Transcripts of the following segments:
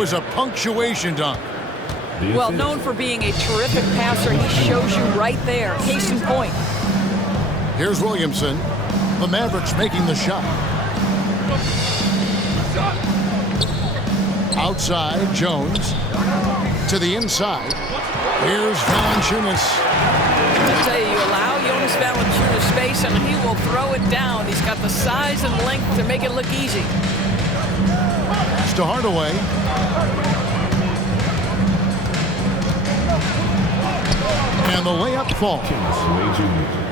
was a punctuation dunk. Well, known for being a terrific passer, he shows you right there. Case in point. Here's Williamson. The Mavericks making the shot. Outside, Jones. To the inside. Here's Valanciunas. I tell you allow Jonas Valanciunas space and he will throw it down. He's got the size and length to make it look easy. Pass to Hardaway. And the layup falls.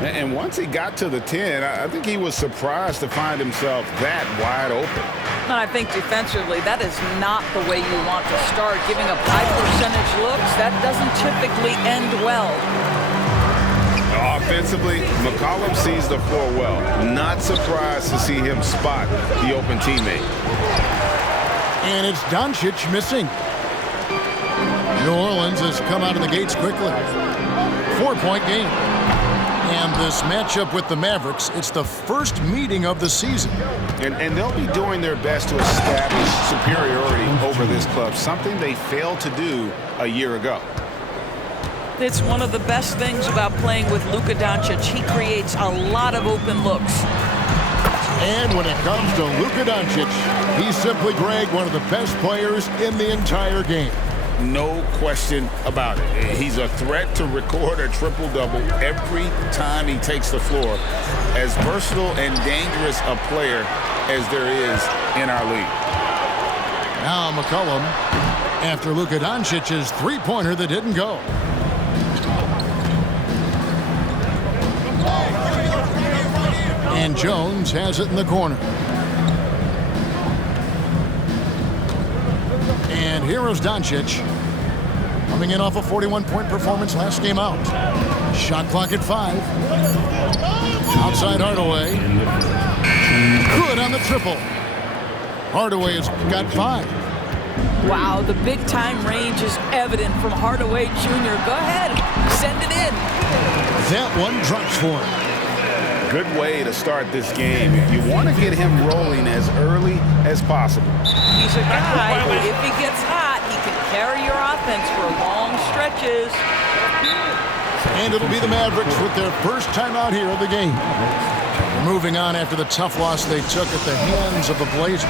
And once he got to the 10, I think he was surprised to find himself that wide open. And I think defensively, that is not the way you want to start. Giving up high percentage looks, that doesn't typically end well. Offensively, McCollum sees the floor well. Not surprised to see him spot the open teammate. And it's Doncic missing. New Orleans has come out of the gates quickly. 4-point game. And this matchup with the Mavericks, it's the first meeting of the season. And they'll be doing their best to establish superiority over this club, something they failed to do a year ago. It's one of the best things about playing with Luka Doncic. He creates a lot of open looks. And when it comes to Luka Doncic, he's simply, Greg, one of the best players in the entire game. No question about it. He's a threat to record a triple-double every time he takes the floor. As versatile and dangerous a player as there is in our league. Now McCollum after Luka Doncic's three-pointer that didn't go. And Jones has it in the corner. And here is Doncic, coming in off a 41-point performance last game out. Shot clock at 5. Outside Hardaway. Good on the triple. Hardaway has got 5. Wow, the big-time range is evident from Hardaway Jr. Go ahead, send it in. That one drops for him. Good way to start this game. You want to get him rolling as early as possible. He's a guy who, if he gets hot, he can carry your offense for long stretches. And it'll be the Mavericks with their first time out here of the game. Moving on after the tough loss they took at the hands of the Blazers.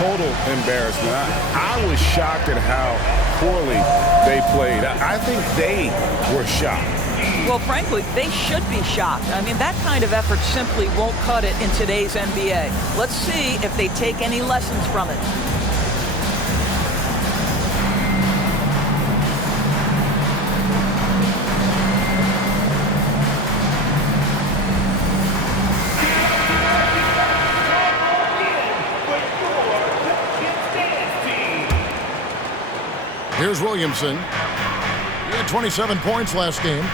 Total embarrassment. I was shocked at how poorly they played. I think they were shocked. Well, frankly, they should be shocked. I mean, that kind of effort simply won't cut it in today's NBA. Let's see if they take any lessons from it. Here's Williamson. He had 27 points last game.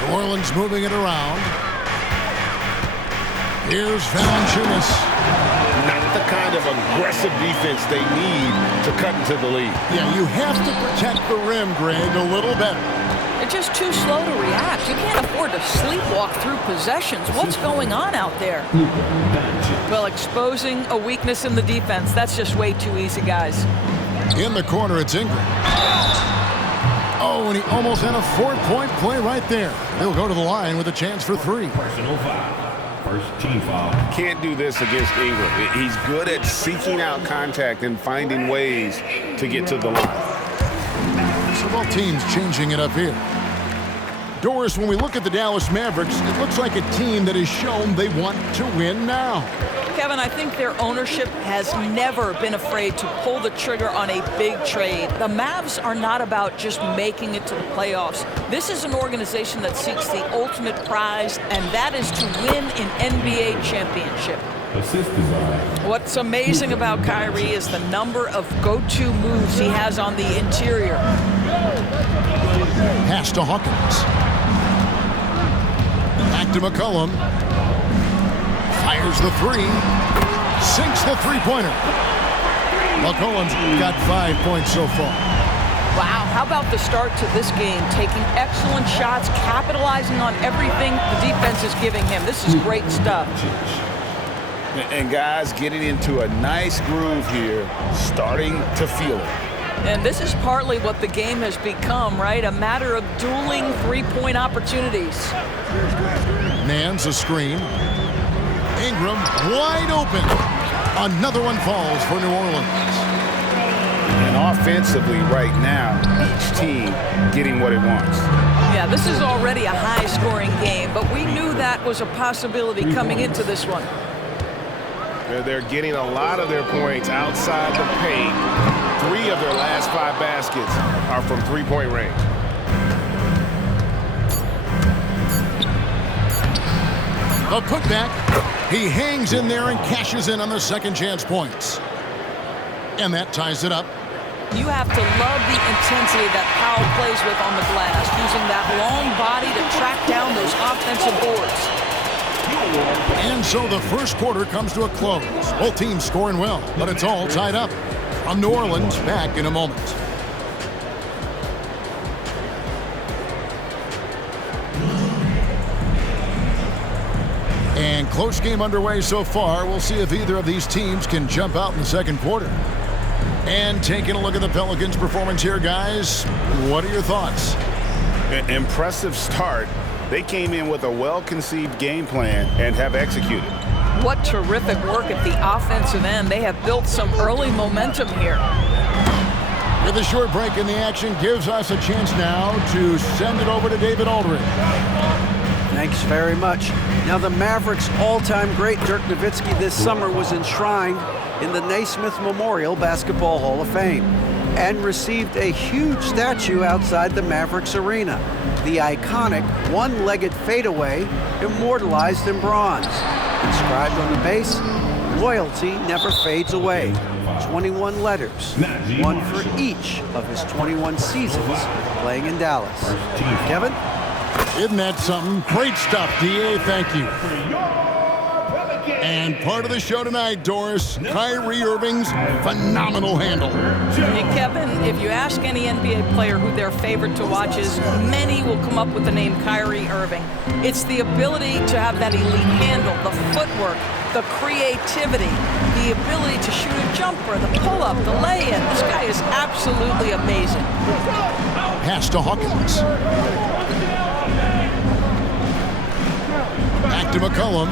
New Orleans moving it around. Here's Valanciunas. Not the kind of aggressive defense they need to cut into the lead. Yeah, you have to protect the rim, Greg, a little better. They're just too slow to react. You can't afford to sleepwalk through possessions. What's going on out there? Well, exposing a weakness in the defense, that's just way too easy, guys. In the corner, it's Ingram. Oh, and he almost had a 4-point play right there. He'll go to the line with a chance for 3. Personal foul. First team foul. Can't do this against Ingram. He's good at seeking out contact and finding ways to get to the line. So both teams changing it up here. Doris, when we look at the Dallas Mavericks, it looks like a team that has shown they want to win now. Kevin, I think their ownership has never been afraid to pull the trigger on a big trade. The Mavs are not about just making it to the playoffs. This is an organization that seeks the ultimate prize, and that is to win an NBA championship. What's amazing about Kyrie is the number of go-to moves he has on the interior. Pass to Hawkins. Back to McCollum. Fires the 3. Sinks the three-pointer. McCollum's got 5 points so far. Wow, how about the start to this game? Taking excellent shots, capitalizing on everything the defense is giving him. This is great stuff. And guys getting into a nice groove here, starting to feel it. And this is partly what the game has become, right? A matter of dueling three-point opportunities. Man's a screen. Ingram wide open. Another one falls for New Orleans. And offensively right now, each team getting what it wants. Yeah, this is already a high-scoring game, but we knew that was a possibility coming into this one. They're getting a lot of their points outside the paint. 3 of their last 5 baskets are from three-point range. A putback. He hangs in there and cashes in on the second chance points. And that ties it up. You have to love the intensity that Powell plays with on the glass, using that long body to track down those offensive boards. And so the first quarter comes to a close. Both teams scoring well, but it's all tied up. I'm New Orleans, back in a moment. And close game underway so far. We'll see if either of these teams can jump out in the second quarter. And taking a look at the Pelicans' performance here, guys, what are your thoughts? An impressive start. They came in with a well-conceived game plan and have executed. What terrific work at the offensive end. They have built some early momentum here. With a short break in the action, gives us a chance now to send it over to David Aldridge. Thanks very much. Now, the Mavericks' all-time great Dirk Nowitzki this summer was enshrined in the Naismith Memorial Basketball Hall of Fame and received a huge statue outside the Mavericks arena. The iconic one-legged fadeaway immortalized in bronze. Inscribed on the base, loyalty never fades away. 21 letters, one for each of his 21 seasons playing in Dallas. Kevin? Isn't that something? Great stuff, D.A. Thank you. And part of the show tonight, Doris, Kyrie Irving's phenomenal handle. Hey, Kevin, if you ask any NBA player who their favorite to watch is, many will come up with the name Kyrie Irving. It's the ability to have that elite handle, the footwork, the creativity, the ability to shoot a jumper, the pull-up, the lay-in. This guy is absolutely amazing. Pass to Hawkins. Back to McCollum.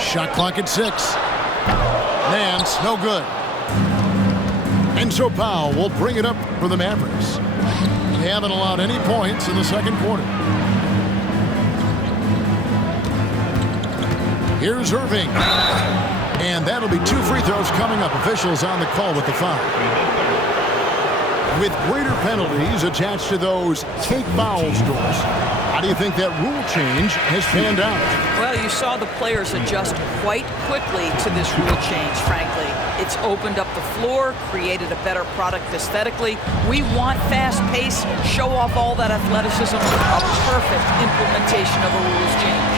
Shot clock at 6. Nance, no good. And so Powell will bring it up for the Mavericks. They haven't allowed any points in the second quarter. Here's Irving. And that'll be 2 free throws coming up. Officials on the call with the foul. With greater penalties attached to those take foul scores, how do you think that rule change has panned out? Well, you saw the players adjust quite quickly to this rule change, frankly. It's opened up the floor, created a better product aesthetically. We want fast pace, show off all that athleticism, a perfect implementation of a rules change.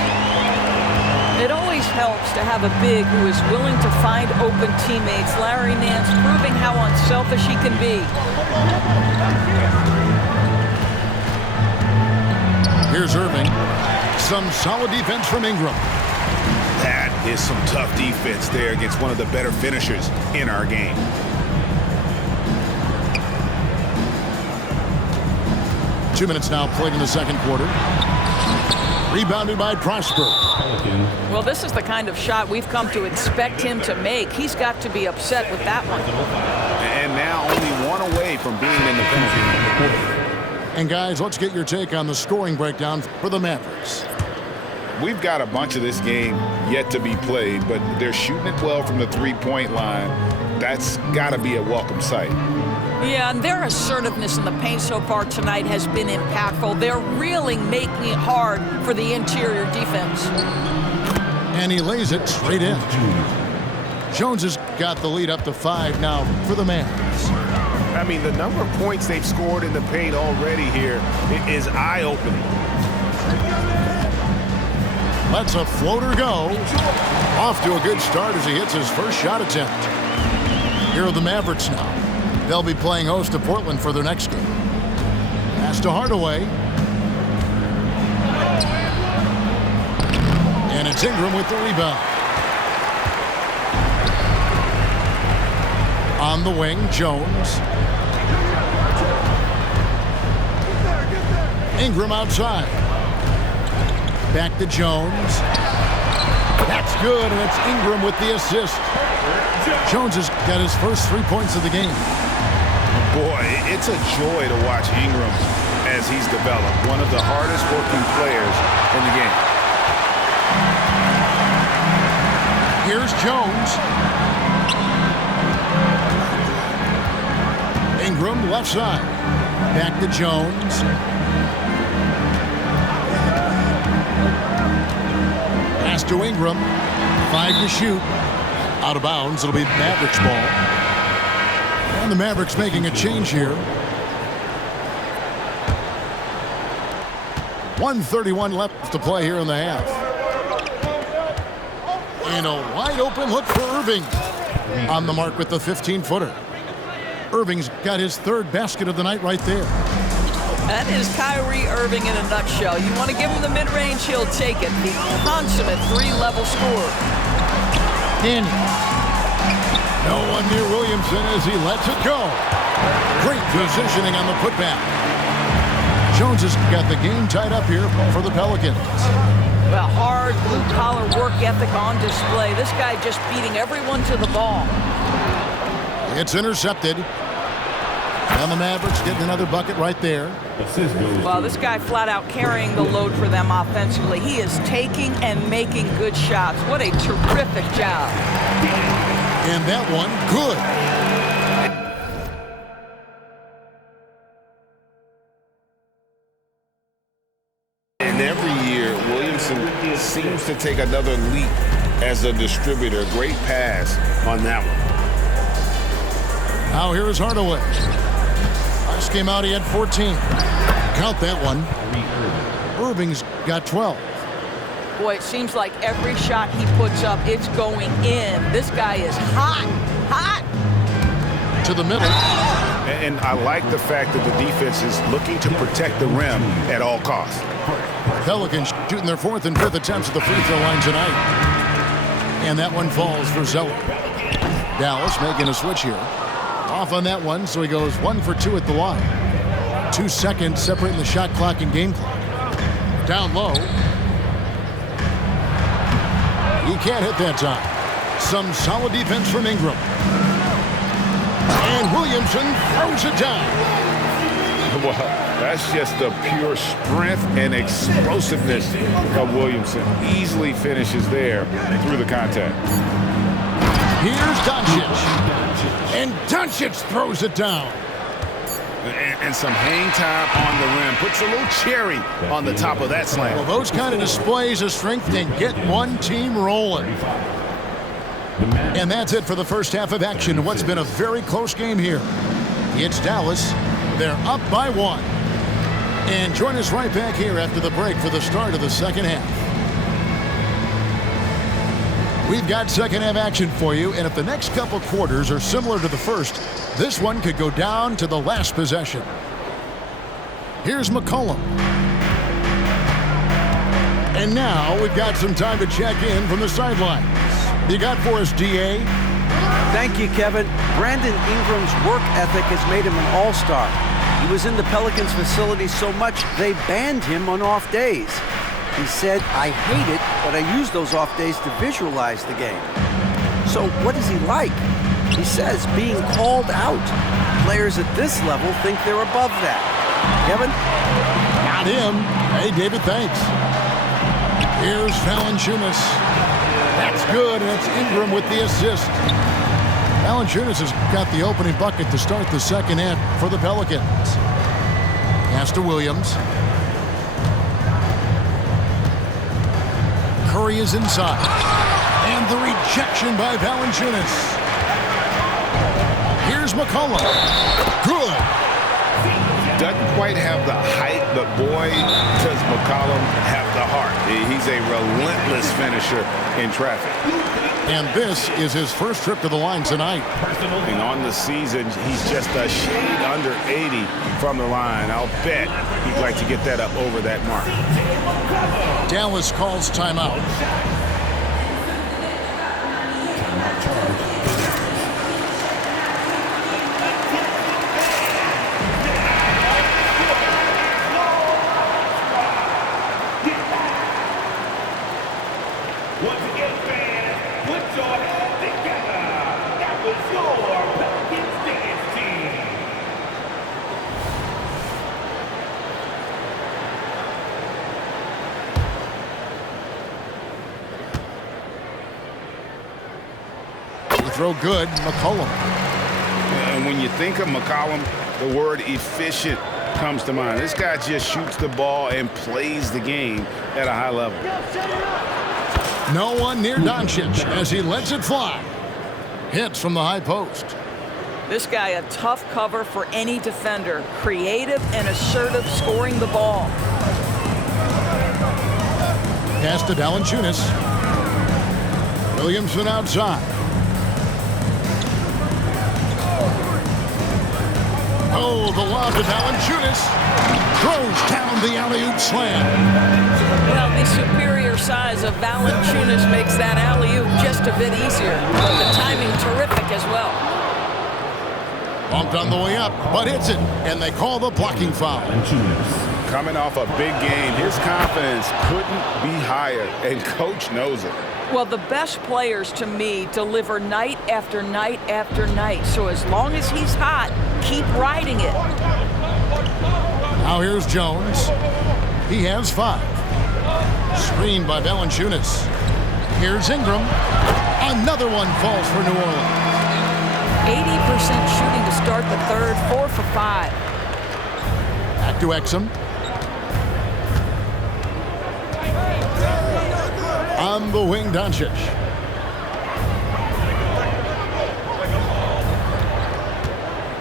It always helps to have a big who is willing to find open teammates. Larry Nance proving how unselfish he can be. Here's Irving. Some solid defense from Ingram. That is some tough defense there against one of the better finishers in our game. Two minutes now played in the second quarter. Rebounded by Prosper. Well, this is the kind of shot we've come to expect him to make. He's got to be upset with that one. And now only one away from being in the penalty. And guys, let's get your take on the scoring breakdown for the Mavericks. We've got a bunch of this game yet to be played, but they're shooting it well from the three-point line. That's got to be a welcome sight. Yeah, and their assertiveness in the paint so far tonight has been impactful. They're really making it hard for the interior defense. And he lays it straight in. Jones has got the lead up to 5 now for the Mavs. I mean, the number of points they've scored in the paint already here is eye-opening. Lets a floater go. Off to a good start as he hits his first shot attempt. Here are the Mavericks now. They'll be playing host to Portland for their next game. Pass to Hardaway. And And it's Ingram with the rebound. On the wing, Jones. Ingram outside. Back to Jones. That's good, and it's Ingram with the assist. Jones has got his first 3 points of the game. Boy, it's a joy to watch Ingram as he's developed. One of the hardest working players in the game. Here's Jones. Ingram left side. Back to Jones. Pass to Ingram. 5 to shoot. Out of bounds. It'll be Mavericks ball. And the Mavericks making a change here. 1:31 left to play here in the half. And a wide open look for Irving. On the mark with the 15-footer. Irving's got his third basket of the night right there. That is Kyrie Irving in a nutshell. You want to give him the mid-range, he'll take it. The consummate three-level scorer. Danny. No one near Williamson as he lets it go. Great positioning on the putback. Jones has got the game tied up here for the Pelicans. Well, hard blue-collar work ethic on display. This guy just beating everyone to the ball. It's intercepted. And the Mavericks getting another bucket right there. Well, this guy flat out carrying the load for them offensively. He is taking and making good shots. What a terrific job. And that one, good. And every year, Williamson seems to take another leap as a distributor. Great pass on that one. Now here is Hardaway. Last game out, he had 14. Count that one. Irving's got 12. Boy, it seems like every shot he puts up, it's going in. This guy is hot, hot. To the middle. And I like the fact that the defense is looking to protect the rim at all costs. Pelicans shooting their 4th and 5th attempts at the free throw line tonight. And that one falls for Zeller. Dallas making a switch here. Off on that one, so he goes 1 for 2 at the line. 2 seconds separating the shot clock and game clock. Down low. He can't hit that time. Some solid defense from Ingram. And Williamson throws it down. Well, that's just the pure strength and explosiveness of Williamson. Easily finishes there through the contact. Here's Doncic. And Doncic throws it down. And some hang time on the rim. Puts a little cherry on the top of that slam. Well, those kind of displays of strength can get one team rolling. And that's it for the first half of action. What's been a very close game here. It's Dallas. They're up by 1. And join us right back here after the break for the start of the second half. We've got second half action for you, and if the next couple quarters are similar to the first, this one could go down to the last possession. Here's McCollum. And now we've got some time to check in from the sidelines. You got for us, D.A.? Thank you, Kevin. Brandon Ingram's work ethic has made him an all-star. He was in the Pelicans facility so much they banned him on off days. He said, "I hate it, but I use those off days to visualize the game." So what is he like? He says being called out. Players at this level think they're above that. Kevin? Got him. Hey, David, thanks. Here's Valanciunas. That's good, and it's Ingram with the assist. Valanciunas has got the opening bucket to start the second half for the Pelicans. Pass to Williams. Curry is inside. And the rejection by Valanciunas. Here's McCollum. Good. Doesn't quite have the height, but boy, does McCollum have the heart. He's a relentless finisher in traffic. And this is his first trip to the line tonight. And on the season, he's just a shade under 80 from the line. I'll bet he'd like to get that up over that mark. Dallas calls timeout. Once again, fans, put your hands together. That was your Pelicans dance team. The throw good, McCollum. And when you think of McCollum, the word efficient comes to mind. This guy just shoots the ball and plays the game at a high level. No one near Doncic as he lets it fly. Hits from the high post. This guy a tough cover for any defender. Creative and assertive scoring the ball. Pass to Valanciunas. Williamson outside. Oh, the lob to Valanciunas. Throws down the alley-oop slam. Well, the superior size of Valanciunas makes that alley-oop just a bit easier. The timing terrific as well. Bumped on the way up, but hits it, and they call the blocking foul. Coming off a big game, his confidence couldn't be higher, and coach knows it. Well, the best players to me deliver night after night after night. So as long as he's hot, keep riding it. Now here's Jones. He has 5. Screened by Valanciunas. Here's Ingram. Another one falls for New Orleans. 80% shooting to start the third, 4 for 5. Back to Exum. On the wing, Doncic.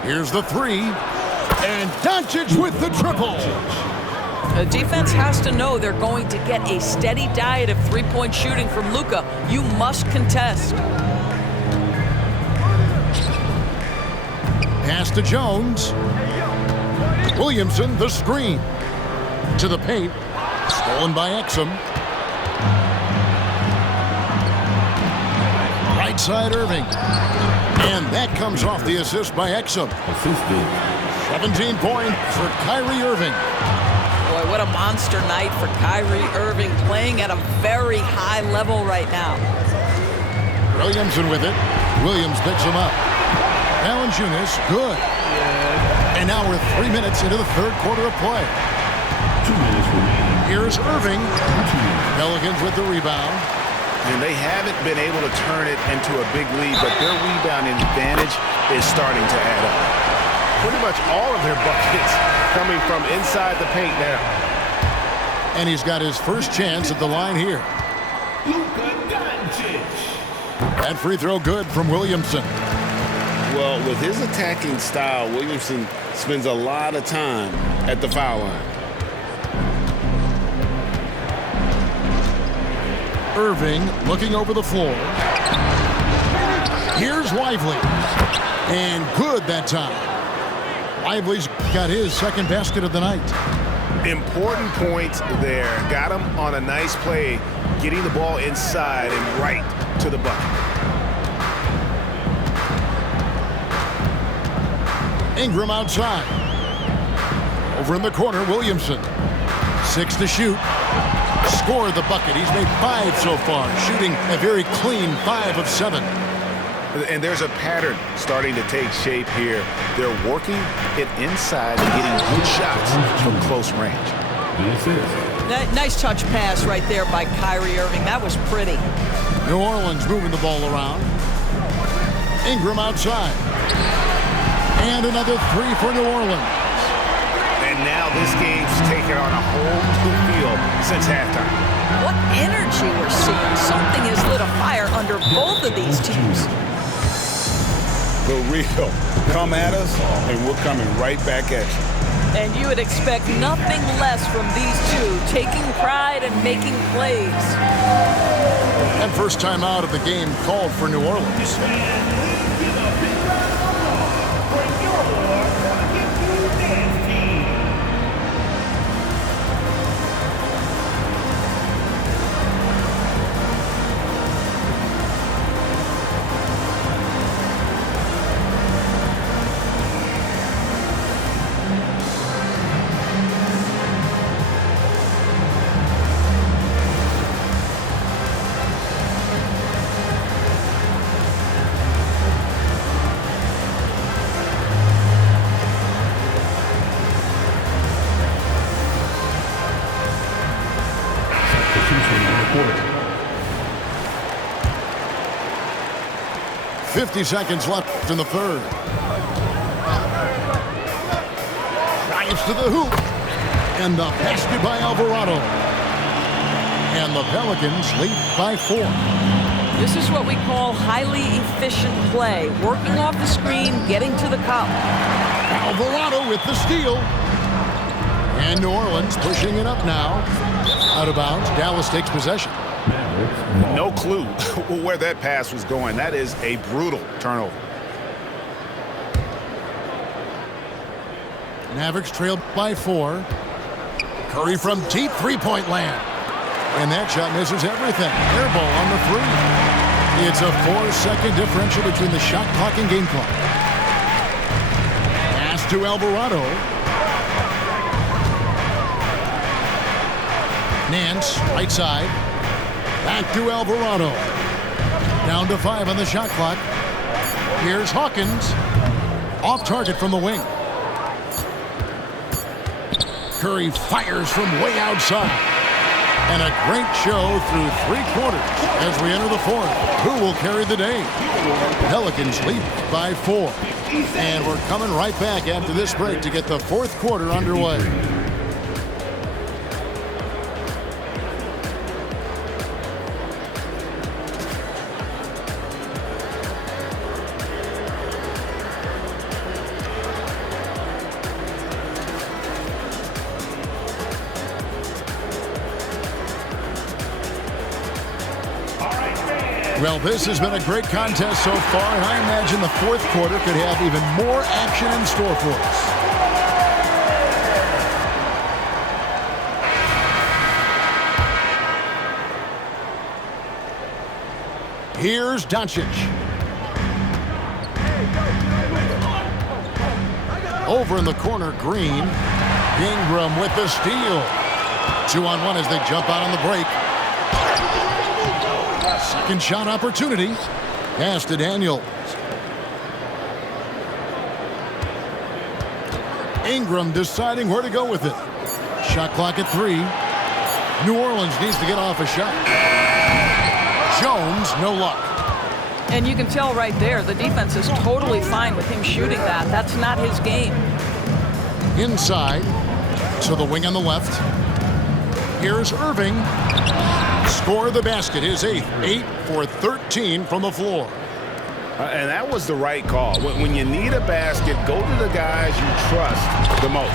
Here's the 3. And Doncic with the triple. The defense has to know they're going to get a steady diet of three-point shooting from Luka. You must contest. Pass to Jones. Williamson, the screen. To the paint. Stolen by Exum. Right side, Irving. And that comes off the assist by Exum. 17 points for Kyrie Irving. Boy, what a monster night for Kyrie Irving, playing at a very high level right now. Williamson with it. Williams picks him up. Valanciunas, good. And now we're 3 minutes into the third quarter of play. 2 minutes remaining. Here's Irving. Pelicans with the rebound. And they haven't been able to turn it into a big lead, but their rebounding advantage is starting to add up. Pretty much all of their buckets coming from inside the paint now. And he's got his first chance at the line here. Luka Doncic. That free throw good from Williamson. Well, with his attacking style, Williamson spends a lot of time at the foul line. Irving looking over the floor. Here's Lively. And good that time. Lively's got his second basket of the night. Important points there. Got him on a nice play, getting the ball inside and right to the bucket. Ingram outside. Over in the corner, Williamson. 6 to shoot. Scored the bucket. He's made 5 so far, shooting a very clean 5 of 7. And there's a pattern starting to take shape here. They're working it inside and getting good shots from close range. That nice touch pass right there by Kyrie Irving. That was pretty. New Orleans moving the ball around. Ingram outside. And another 3 for New Orleans. And now this game's taken on a whole new feel since halftime. What energy we're seeing. Something has lit a fire under both of these teams. The real. Come at us, and we're coming right back at you. And you would expect nothing less from these two, taking pride and making plays. And first time out of the game called for New Orleans. 50 seconds left in the third. Drives to the hoop. And the basket by Alvarado. And the Pelicans lead by 4. This is what we call highly efficient play. Working off the screen, getting to the cup. Alvarado with the steal. And New Orleans pushing it up now. Out of bounds. Dallas takes possession. No clue where that pass was going. That is a brutal turnover. Mavericks trailed by 4. Curry from deep three-point land. And that shot misses everything. Air ball on the 3. It's a 4-second differential between the shot clock and game clock. Pass to Alvarado. Nance, right side. Back to Alvarado. Down to 5 on the shot clock. Here's Hawkins. Off target from the wing. Curry fires from way outside. And a great show through 3 quarters as we enter the 4th. Who will carry the day? Pelicans lead by 4. And we're coming right back after this break to get the 4th quarter underway. Well, this has been a great contest so far, and I imagine the 4th quarter could have even more action in store for us. Here's Doncic. Over in the corner, Green. Ingram with the steal. 2-on-1 as they jump out on the break. Second shot opportunity. Pass to Daniels. Ingram deciding where to go with it. Shot clock at 3. New Orleans needs to get off a shot. Jones, no luck. And you can tell right there, the defense is totally fine with him shooting that. That's not his game. Inside to the wing on the left. Here's Irving. Score the basket, his 8th. 8 for 13 from the floor. And that was the right call. When you need a basket, go to the guys you trust the most.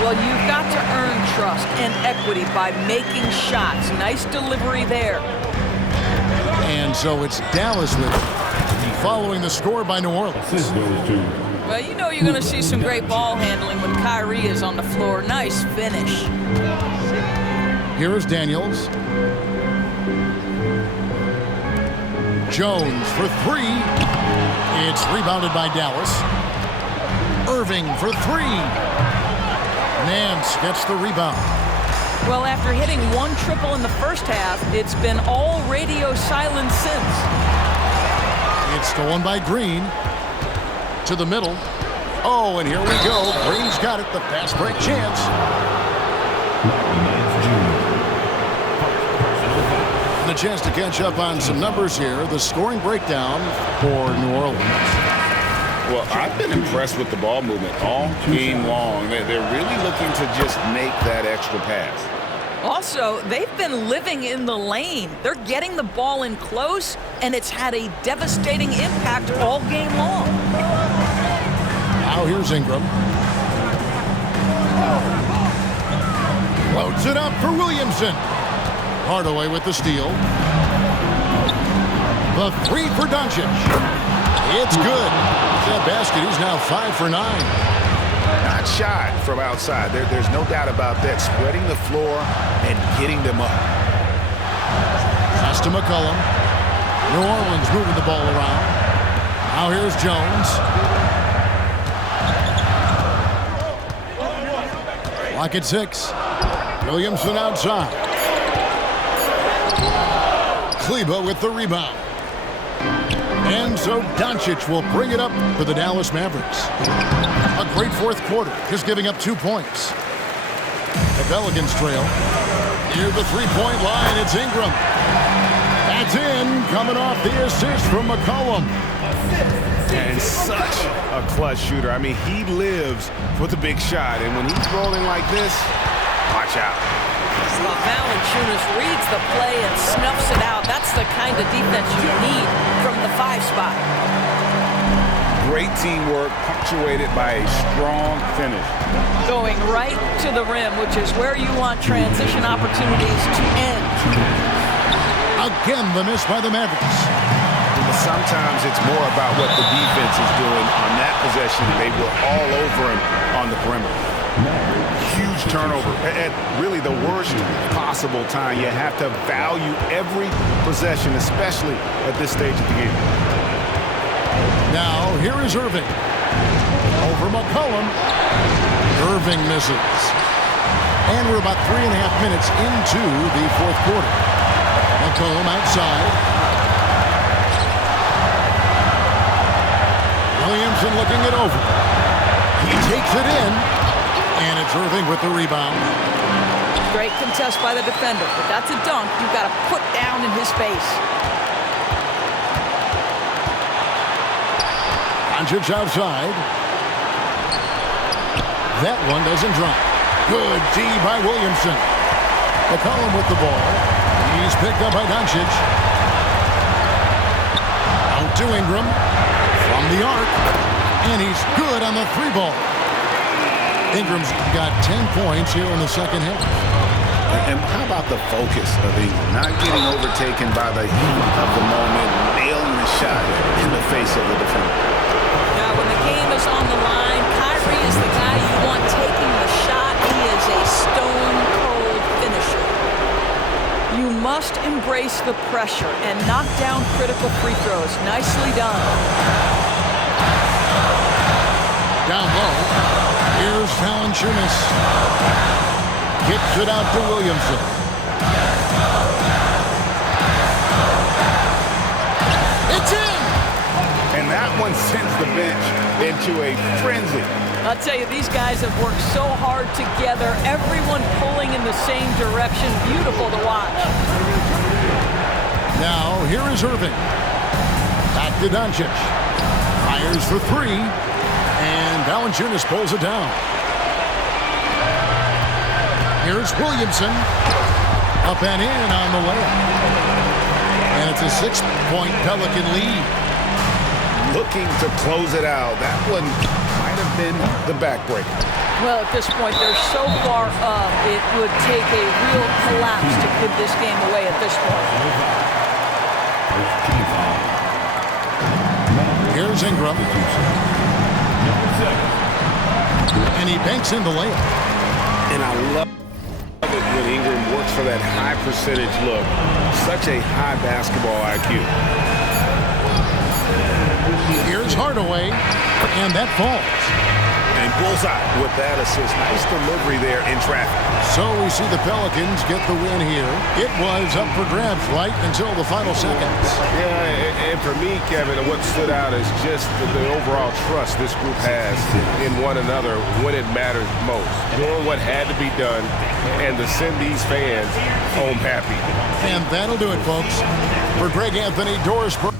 Well, you've got to earn trust and equity by making shots. Nice delivery there. And so it's Dallas with it, following the score by New Orleans. Well, you know you're going to see some great ball handling when Kyrie is on the floor. Nice finish. Here is Daniels. Jones for 3. It's rebounded by Dallas. Irving for 3. Nance gets the rebound. Well, after hitting 1 triple in the first half, it's been all radio silence since. It's stolen by Green. To the middle. Oh, and here we go. Green's got it. The fast break chance. And a chance to catch up on some numbers here. The scoring breakdown for New Orleans. Well, I've been impressed with the ball movement all game long. They're really looking to just make that extra pass. Also, they've been living in the lane. They're getting the ball in close, and it's had a devastating impact all game long. Now here's Ingram. Loads it up for Williamson. Hardaway with the steal. The 3 for Doncic. It's good. That basket, he's now 5 for 9. Not shy from outside. There's no doubt about that. Spreading the floor and getting them up. Pass to McCollum. New Orleans moving the ball around. Now here's Jones. Clock at 6. Williamson outside. Kleber with the rebound. And so Doncic will bring it up for the Dallas Mavericks. A great 4th quarter, just giving up 2 points. The Pelicans trail. Near the 3-point line, it's Ingram. That's in, coming off the assist from McCollum. And such a clutch shooter. I mean, he lives for the big shot. And when he's rolling like this, watch out. Well, Valanciunas reads the play and snuffs it out. That's the kind of defense you need from the 5 spot. Great teamwork, punctuated by a strong finish. Going right to the rim, which is where you want transition opportunities to end. Again, the miss by the Mavericks. Sometimes it's more about what the defense is doing on that possession. They were all over him on the perimeter. Huge turnover at really the worst possible time. You have to value every possession, especially at this stage of the game. Now, here is Irving. Over McCollum. Irving misses. And we're about 3.5 minutes into the fourth quarter. McCollum outside. Williamson looking it over. He takes it in, and it's Irving with the rebound. Great contest by the defender, but that's a dunk you've got to put down in his face. Doncic outside. That one doesn't drop. Good D by Williamson. McCollum with the ball. He's picked up by Doncic. Out to Ingram. From the arc, and he's good on the 3 ball. Ingram's got 10 points here in the second half. And how about the focus of Ingram? Not getting overtaken by the heat of the moment, nailing the shot in the face of the defender. Now, when the game is on the line, Kyrie is the guy you want taking the shot. He is a stone-cold finisher. You must embrace the pressure and knock down critical free throws. Nicely done. Down low, here's Valanciunas. Kicks it out to Williamson. It's in! And that one sends the bench into a frenzy. I'll tell you, these guys have worked so hard together. Everyone pulling in the same direction. Beautiful to watch. Now, here is Irving. Back to Doncic. Fires for 3. And Valanciunas pulls it down. Here's Williamson. Up and in on the layup. And it's a 6-point Pelican lead. Looking to close it out. That one might have been the backbreaker. Well, at this point, they're so far up, it would take a real collapse to give this game away at this point. Here's Ingram. And he banks in the layup. And I love it when Ingram works for that high percentage look. Such a high basketball IQ. Here's Hardaway. And that falls. And bullseye with that assist. Nice delivery there in traffic. So we see the Pelicans get the win here. It was up for grabs right until the final seconds. Yeah, and for me, Kevin, what stood out is just the overall trust this group has in one another when it matters most. Doing what had to be done and to send these fans home happy. And that'll do it, folks. For Greg Anthony, Doris Burke.